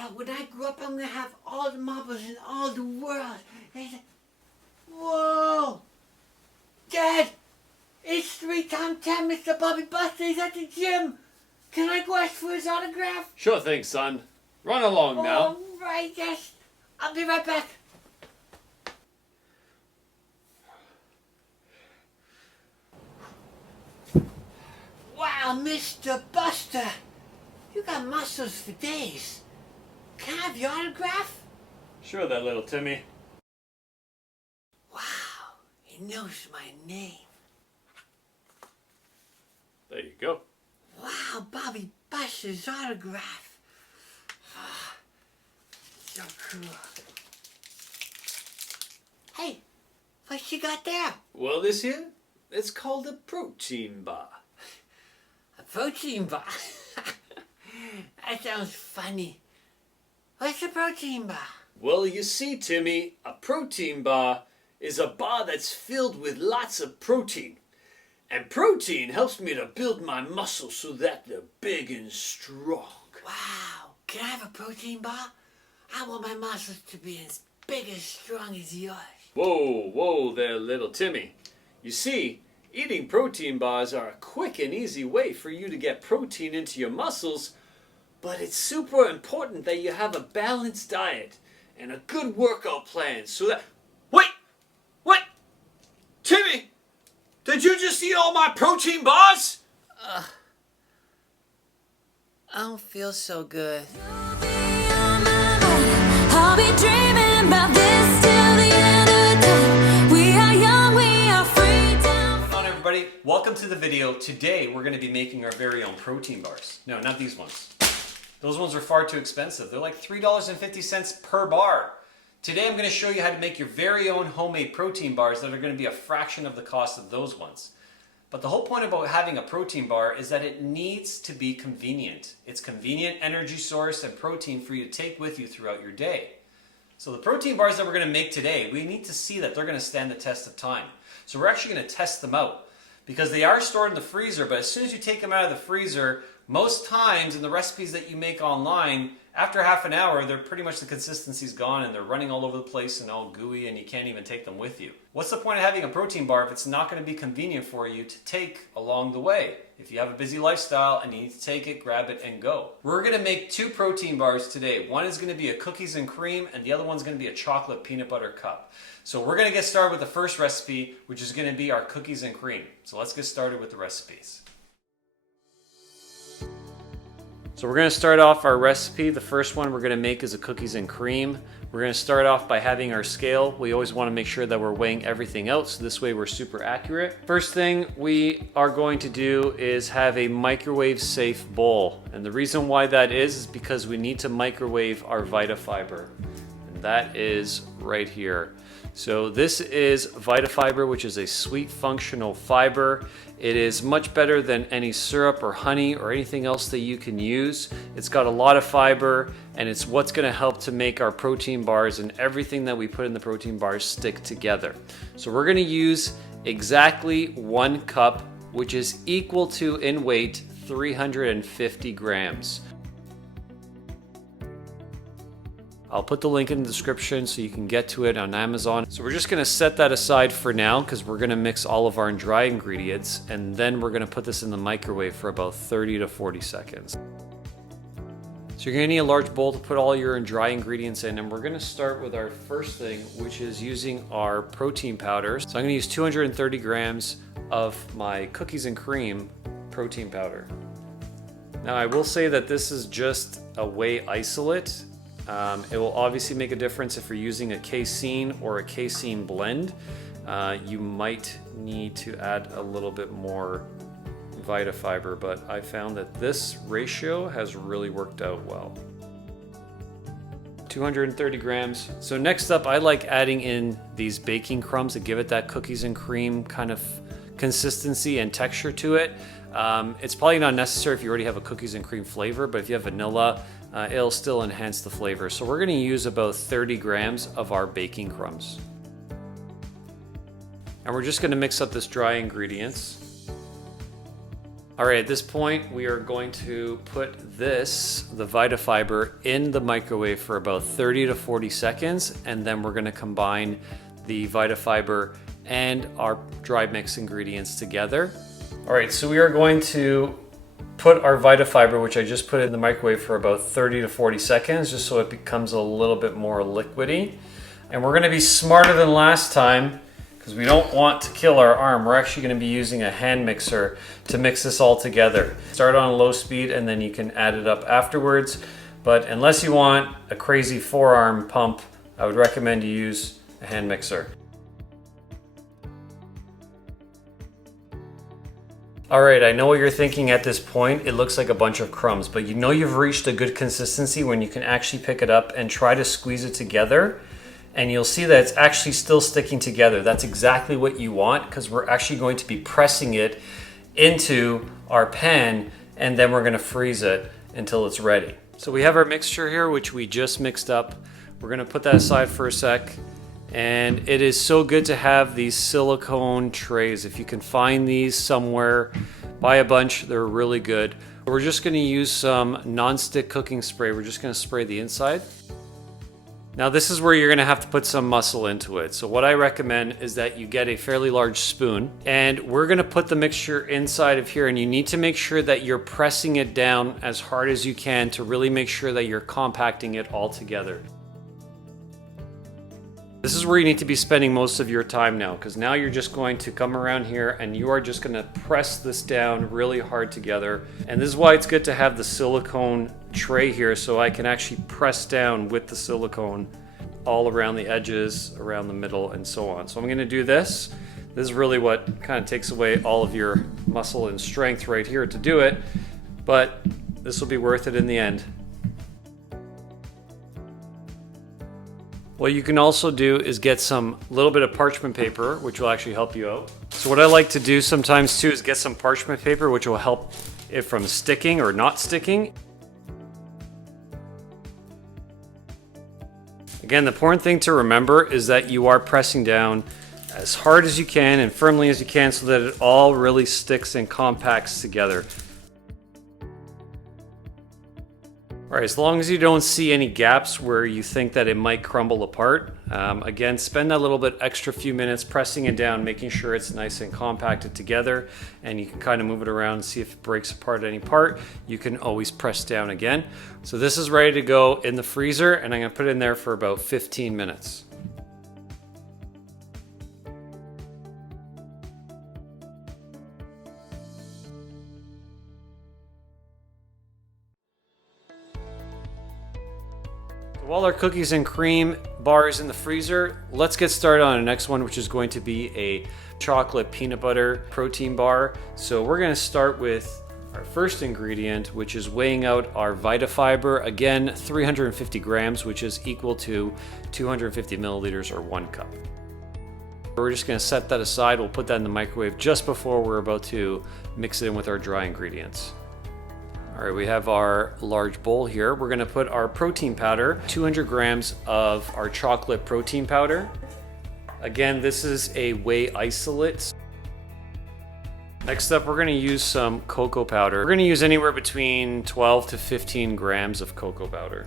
that when I grow up, I'm gonna have all the marbles in all the world. Whoa! Dad! It's 3 times 10, Mr. Bobby Buster. He's at the gym. Can I go ask for his autograph? Sure thing, son. Run along now. All right, yes. I'll be right back. Wow, Mr. Buster. You got muscles for days. Can I have your autograph? Sure there, little Timmy. Wow, he knows my name. There you go. Wow, Bobby Buster's autograph. Ah, so cool. Hey, what you got there? Well, this here, it's called a protein bar. A protein bar? That sounds funny. What's a protein bar? Well, you see, Timmy, a protein bar is a bar that's filled with lots of protein. And protein helps me to build my muscles so that they're big and strong. Wow, can I have a protein bar? I want my muscles to be as big and strong as yours. Whoa there, little Timmy. You see, eating protein bars are a quick and easy way for you to get protein into your muscles, but it's super important that you have a balanced diet and a good workout plan so that... Wait! Timmy! Did you just eat all my protein bars? I don't feel so good. I'll be dreaming about this till the end of time. We are young, we are free. Come on everybody, welcome to the video. Today we're going to be making our very own protein bars. No, not these ones. Those ones are far too expensive. They're like $3.50 per bar. Today I'm going to show you how to make your very own homemade protein bars that are going to be a fraction of the cost of those ones. But the whole point about having a protein bar is that it needs to be convenient. It's convenient energy source and protein for you to take with you throughout your day. So the protein bars that we're going to make today, we need to see that they're going to stand the test of time. So we're actually going to test them out because they are stored in the freezer, but as soon as you take them out of the freezer, most times in the recipes that you make online, after half an hour, they're pretty much the consistency's gone and they're running all over the place and all gooey and you can't even take them with you. What's the point of having a protein bar if it's not going to be convenient for you to take along the way? If you have a busy lifestyle and you need to take it, grab it and go. We're going to make 2 protein bars today. One is going to be a cookies and cream and the other one's going to be a chocolate peanut butter cup. So we're going to get started with the first recipe, which is going to be our cookies and cream. So let's get started with the recipes. So we're going to start off our recipe. The first one we're going to make is a cookies and cream. We're going to start off by having our scale. We always want to make sure that we're weighing everything out, so this way we're super accurate. First thing we are going to do is have a microwave safe bowl. And the reason why that is because we need to microwave our Vitafiber. And that is right here. So this is Vitafiber, which is a sweet functional fiber. It is much better than any syrup or honey or anything else that you can use. It's got a lot of fiber and it's what's going to help to make our protein bars and everything that we put in the protein bars stick together. So we're going to use exactly 1 cup, which is equal to in weight 350 grams. I'll put the link in the description so you can get to it on Amazon. So we're just gonna set that aside for now because we're gonna mix all of our dry ingredients and then we're gonna put this in the microwave for about 30 to 40 seconds. So you're gonna need a large bowl to put all your dry ingredients in, and we're gonna start with our first thing, which is using our protein powder. So I'm gonna use 230 grams of my cookies and cream protein powder. Now I will say that this is just a whey isolate. It will obviously make a difference if you're using a casein or a casein blend. You might need to add a little bit more Vitafiber, but I found that this ratio has really worked out well. 230 grams. So next up, I like adding in these baking crumbs to give it that cookies and cream kind of consistency and texture to it. It's probably not necessary if you already have a cookies and cream flavor, but if you have vanilla, it'll still enhance the flavor. So we're going to use about 30 grams of our baking crumbs. And we're just going to mix up this dry ingredients. All right, at this point, we are going to put the Vitafiber, in the microwave for about 30 to 40 seconds, and then we're gonna combine the Vitafiber and our dry mix ingredients together. All right, so we are going to put our Vitafiber, which I just put in the microwave for about 30 to 40 seconds, just so it becomes a little bit more liquidy. And we're gonna be smarter than last time, because we don't want to kill our arm. We're actually gonna be using a hand mixer to mix this all together. Start on low speed and then you can add it up afterwards. But unless you want a crazy forearm pump, I would recommend you use a hand mixer. All right, I know what you're thinking at this point. It looks like a bunch of crumbs, but you know you've reached a good consistency when you can actually pick it up and try to squeeze it together. And you'll see that it's actually still sticking together. That's exactly what you want, because we're actually going to be pressing it into our pan, and then we're gonna freeze it until it's ready. So we have our mixture here, which we just mixed up. We're gonna put that aside for a sec. And it is so good to have these silicone trays. If you can find these somewhere, buy a bunch, they're really good. We're just gonna use some non-stick cooking spray. We're just gonna spray the inside. Now this is where you're gonna have to put some muscle into it. So what I recommend is that you get a fairly large spoon, and we're gonna put the mixture inside of here, and you need to make sure that you're pressing it down as hard as you can to really make sure that you're compacting it all together. This is where you need to be spending most of your time now, because now you're just going to come around here and you are just going to press this down really hard together. And this is why it's good to have the silicone tray here, so I can actually press down with the silicone all around the edges, around the middle, and so on. So I'm going to do this. This is really what kind of takes away all of your muscle and strength right here to do it, but this will be worth it in the end. What you can also do is get some little bit of parchment paper, which will actually help you out. So what I like to do sometimes too is get some parchment paper, which will help it from sticking or not sticking. Again, the important thing to remember is that you are pressing down as hard as you can and firmly as you can so that it all really sticks and compacts together. All right, as long as you don't see any gaps where you think that it might crumble apart, again, spend that little bit extra few minutes pressing it down, making sure it's nice and compacted together, and you can kind of move it around and see if it breaks apart at any part. You can always press down again. So this is ready to go in the freezer, and I'm gonna put it in there for about 15 minutes. While our cookies and cream bar is in the freezer, let's get started on the next one, which is going to be a chocolate peanut butter protein bar. So we're going to start with our first ingredient, which is weighing out our Vitafiber. Again, 350 grams, which is equal to 250 milliliters or 1 cup. We're just going to set that aside. We'll put that in the microwave just before we're about to mix it in with our dry ingredients. All right, we have our large bowl here. We're gonna put our protein powder, 200 grams of our chocolate protein powder. Again, this is a whey isolate. Next up, we're gonna use some cocoa powder. We're gonna use anywhere between 12 to 15 grams of cocoa powder.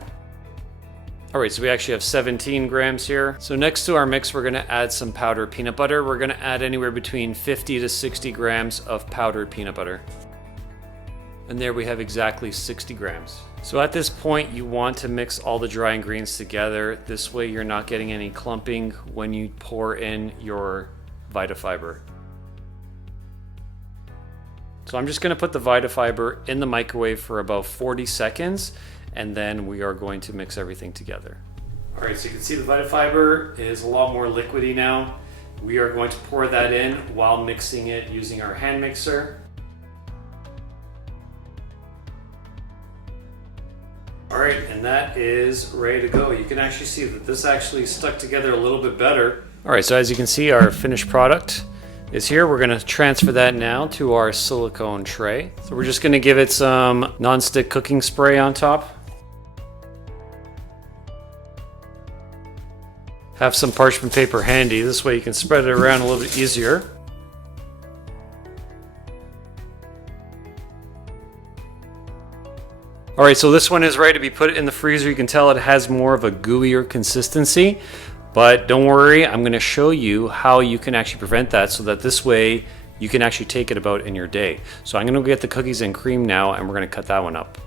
All right, so we actually have 17 grams here. So next to our mix, we're gonna add some powdered peanut butter. We're gonna add anywhere between 50 to 60 grams of powdered peanut butter. And there we have exactly 60 grams. So at this point, you want to mix all the dry ingredients together. This way you're not getting any clumping when you pour in your Vitafiber. So I'm just gonna put the Vitafiber in the microwave for about 40 seconds, and then we are going to mix everything together. All right, so you can see the Vitafiber is a lot more liquidy now. We are going to pour that in while mixing it using our hand mixer. All right, and that is ready to go. You can actually see that this actually stuck together a little bit better. All right, so as you can see, our finished product is here. We're gonna transfer that now to our silicone tray. So we're just gonna give it some non-stick cooking spray on top. Have some parchment paper handy. This way you can spread it around a little bit easier. All right, so this one is ready to be put in the freezer. You can tell it has more of a gooier consistency, but don't worry, I'm gonna show you how you can actually prevent that so that this way you can actually take it about in your day. So I'm gonna get the cookies and cream now, and we're gonna cut that one up.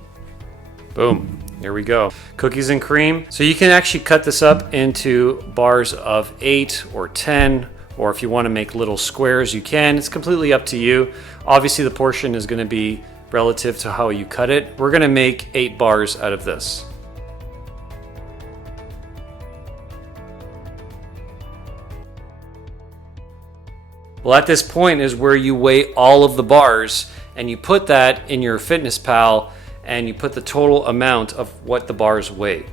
Boom, here we go. Cookies and cream. So you can actually cut this up into bars of 8 or 10, or if you wanna make little squares, you can. It's completely up to you. Obviously the portion is gonna be relative to how you cut it. We're gonna make 8 bars out of this. Well, at this point is where you weigh all of the bars, and you put that in your Fitness Pal, and you put the total amount of what the bars weigh.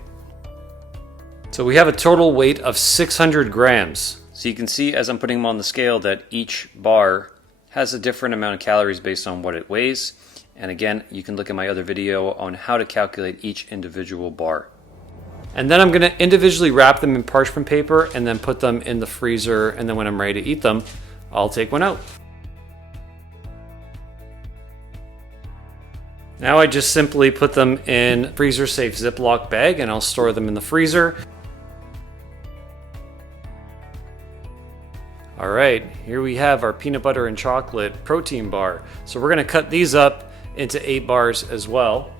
So we have a total weight of 600 grams. So you can see as I'm putting them on the scale that each bar has a different amount of calories based on what it weighs. And again, you can look at my other video on how to calculate each individual bar. And then I'm gonna individually wrap them in parchment paper and then put them in the freezer, and then when I'm ready to eat them, I'll take one out. Now I just simply put them in freezer safe Ziploc bag and I'll store them in the freezer. All right, here we have our peanut butter and chocolate protein bar. So we're gonna cut these up into 8 bars as well.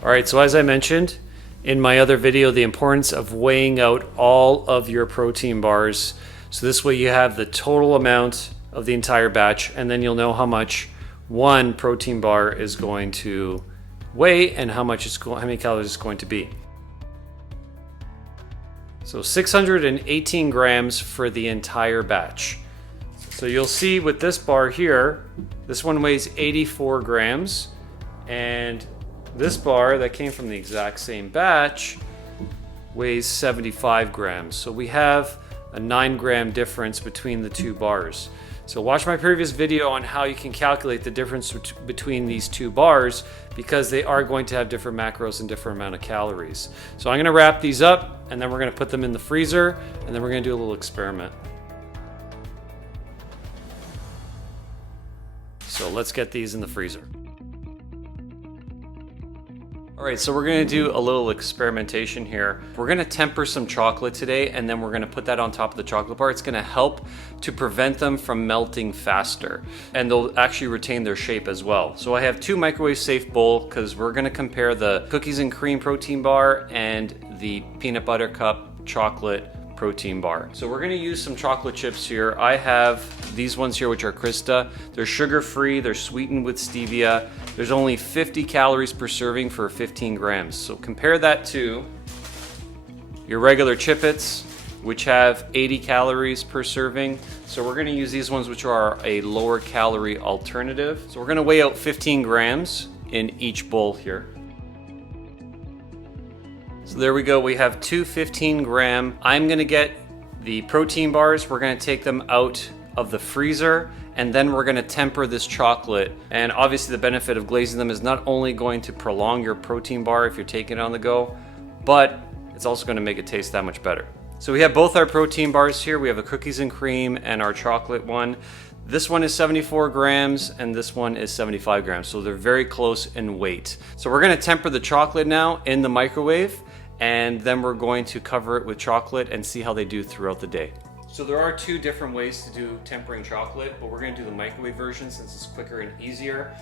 All right, so as I mentioned in my other video, the importance of weighing out all of your protein bars. So this way you have the total amount of the entire batch, and then you'll know how much one protein bar is going to weigh and how many calories it's going to be. So 618 grams for the entire batch. So you'll see with this bar here, this one weighs 84 grams, and this bar that came from the exact same batch weighs 75 grams. So we have a 9-gram difference between the 2 bars. So watch my previous video on how you can calculate the difference between these 2 bars, because they are going to have different macros and different amount of calories. So I'm gonna wrap these up, and then we're gonna put them in the freezer, and then we're gonna do a little experiment. So let's get these in the freezer. All right, so we're gonna do a little experimentation here. We're gonna temper some chocolate today, and then we're gonna put that on top of the chocolate bar. It's gonna help to prevent them from melting faster, and they'll actually retain their shape as well. So I have 2 microwave safe bowls, because we're gonna compare the cookies and cream protein bar and the peanut butter cup chocolate protein bar. So we're gonna use some chocolate chips here. I have these ones here, which are Krista. They're sugar-free, they're sweetened with stevia. There's only 50 calories per serving for 15 grams. So compare that to your regular Chip-Its, which have 80 calories per serving. So we're gonna use these ones, which are a lower calorie alternative. So we're gonna weigh out 15 grams in each bowl here. So there we go, we have 2 15-gram. I'm gonna get the protein bars, we're gonna take them out of the freezer, and then we're gonna temper this chocolate. And obviously the benefit of glazing them is not only going to prolong your protein bar if you're taking it on the go, but it's also gonna make it taste that much better. So we have both our protein bars here. We have a cookies and cream and our chocolate one. This one is 74 grams and this one is 75 grams. So they're very close in weight. So we're gonna temper the chocolate now in the microwave, and then we're going to cover it with chocolate and see how they do throughout the day. So there are 2 different ways to do tempering chocolate, but we're gonna do the microwave version since it's quicker and easier.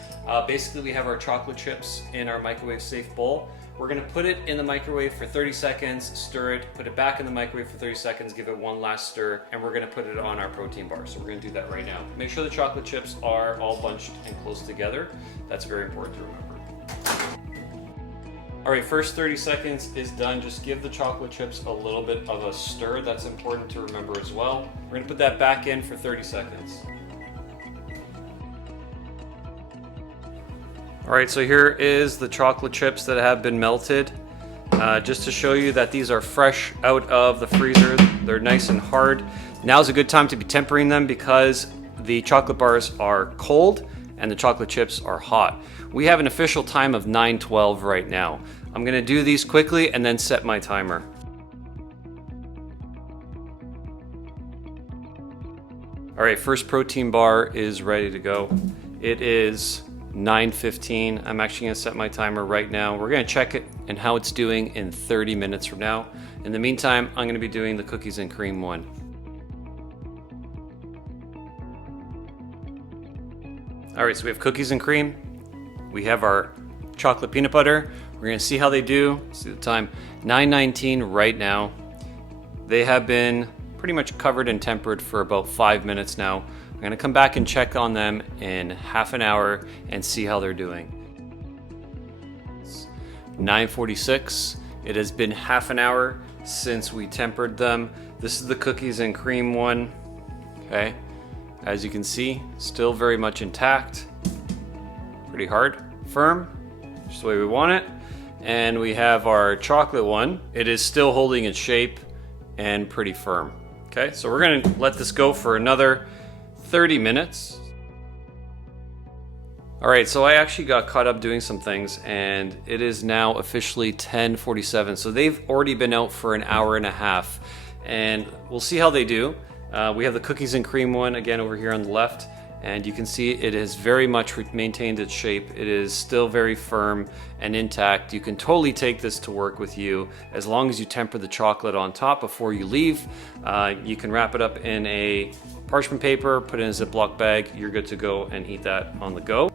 Basically we have our chocolate chips in our microwave safe bowl. We're gonna put it in the microwave for 30 seconds, stir it, put it back in the microwave for 30 seconds, give it one last stir, and we're gonna put it on our protein bar. So we're gonna do that right now. Make sure the chocolate chips are all bunched and close together. That's very important to remember. All right, first 30 seconds is done. Just give the chocolate chips a little bit of a stir. That's important to remember as well. We're gonna put that back in for 30 seconds. All right, so here is the chocolate chips that have been melted. Just to show you that these are fresh out of the freezer. They're nice and hard. Now's a good time to be tempering them because the chocolate bars are cold and the chocolate chips are hot. We have an official time of 9:12 right now. I'm gonna do these quickly and then set my timer. All right, first protein bar is ready to go. It is 9:15. I'm actually gonna set my timer right now. We're gonna check it and how it's doing in 30 minutes from now. In the meantime, I'm gonna be doing the cookies and cream one. All right, so we have cookies and cream. We have our chocolate peanut butter. We're gonna see how they do. See the time, 9:19 right now. They have been pretty much covered and tempered for about 5 minutes now. I'm gonna come back and check on them in half an hour and see how they're doing. It's 9:46. It has been half an hour since we tempered them. This is the cookies and cream one. Okay, as you can see, still very much intact. Pretty hard, firm, just the way we want it. And we have our chocolate one. It is still holding its shape and pretty firm. Okay, so we're gonna let this go for another 30 minutes. All right, so I actually got caught up doing some things and it is now officially 10:47. So they've already been out for an hour and a half and we'll see how they do. We have the cookies and cream one again over here on the left. And you can see it has very much maintained its shape. It is still very firm and intact. You can totally take this to work with you as long as you temper the chocolate on top before you leave. You can wrap it up in a parchment paper, put it in a Ziploc bag. You're good to go and eat that on the go.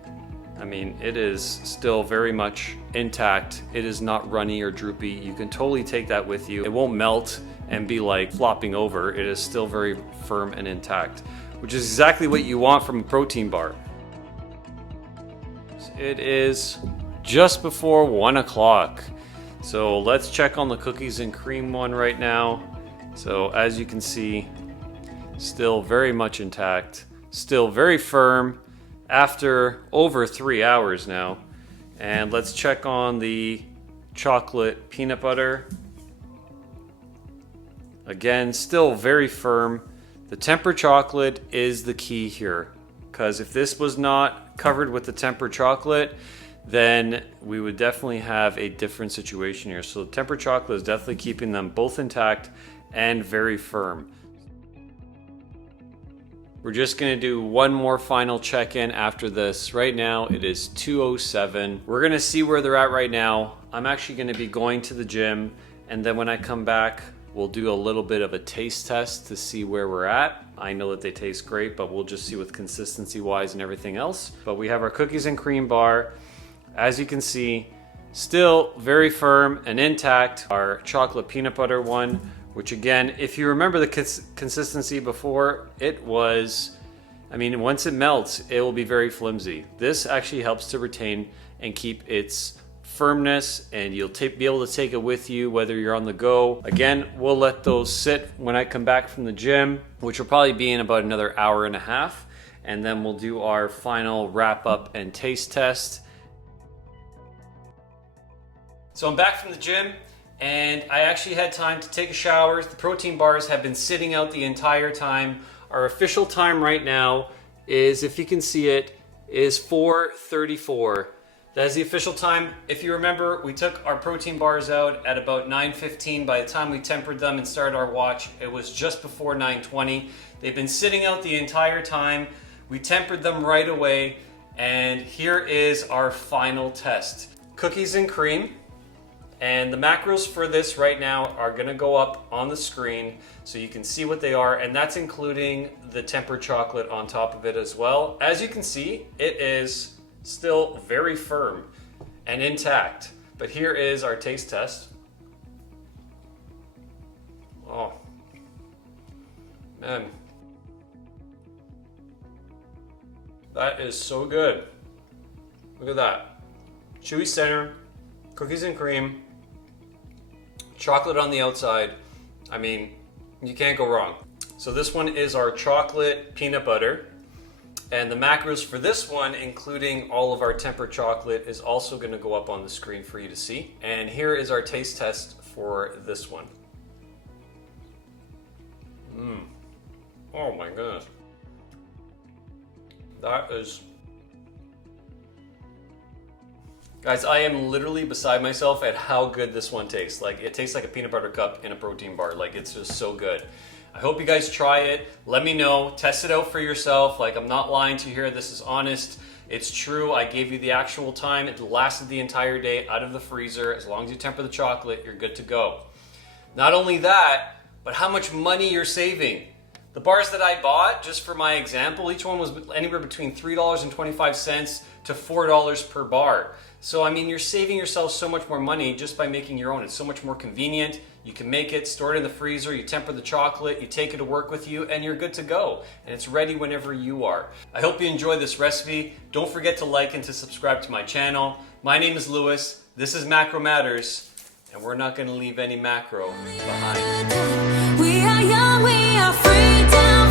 I mean, it is still very much intact. It is not runny or droopy. You can totally take that with you. It won't melt and be like flopping over. It is still very firm and intact, which is exactly what you want from a protein bar. It is just before 1 o'clock. So let's check on the cookies and cream one right now. So as you can see, still very much intact, still very firm after over 3 hours now. And let's check on the chocolate peanut butter. Again, still very firm. The tempered chocolate is the key here, because if this was not covered with the tempered chocolate, then we would definitely have a different situation here. So the tempered chocolate is definitely keeping them both intact and very firm. We're just gonna do one more final check-in after this. Right now it is 2:07. We're gonna see where they're at right now. I'm actually gonna be going to the gym, and then when I come back, we'll do a little bit of a taste test to see where we're at. I know that they taste great, but we'll just see with consistency wise and everything else. But we have our cookies and cream bar. As you can see, still very firm and intact. Our chocolate peanut butter one, which again, if you remember the consistency before, it was, I mean, once it melts, it will be very flimsy. This actually helps to retain and keep its firmness, and you'll be able to take it with you whether you're on the go. Again, we'll let those sit when I come back from the gym, which will probably be in about another hour and a half, and then we'll do our final wrap up and taste test. So I'm back from the gym and I actually had time to take a shower. The protein bars have been sitting out the entire time. Our official time right now is, if you can see it, is 4:34. That is the official time. If you remember, we took our protein bars out at about 9:15. By the time we tempered them and started our watch, it was just before 9:20. They've been sitting out the entire time. We tempered them right away, and here is our final test. Cookies and cream. And the macros for this right now are gonna go up on the screen so you can see what they are, and that's including the tempered chocolate on top of it as well. As you can see, it is still very firm and intact. But here is our taste test. Oh, man. That is so good. Look at that. Chewy center, cookies and cream, chocolate on the outside. I mean, you can't go wrong. So this one is our chocolate peanut butter. And the macros for this one, including all of our tempered chocolate, is also going to go up on the screen for you to see. And here is our taste test for this one. Oh my goodness. That is... Guys, I am literally beside myself at how good this one tastes. Like, it tastes like a peanut butter cup in a protein bar. Like, it's just so good. I hope you guys try it. Let me know. Test it out for yourself. Like, I'm not lying to you here. This is honest. It's true. I gave you the actual time. It lasted the entire day out of the freezer. As long as you temper the chocolate, you're good to go. Not only that, but how much money you're saving. The bars that I bought, just for my example, each one was anywhere between $3.25 to $4 per bar. So, I mean, you're saving yourself so much more money just by making your own. It's so much more convenient. You can make it, store it in the freezer, you temper the chocolate, you take it to work with you, and you're good to go. And it's ready whenever you are. I hope you enjoyed this recipe. Don't forget to like and to subscribe to my channel. My name is Louis. This is Macro Matters, and we're not going to leave any macro behind. We are young, we are free. Down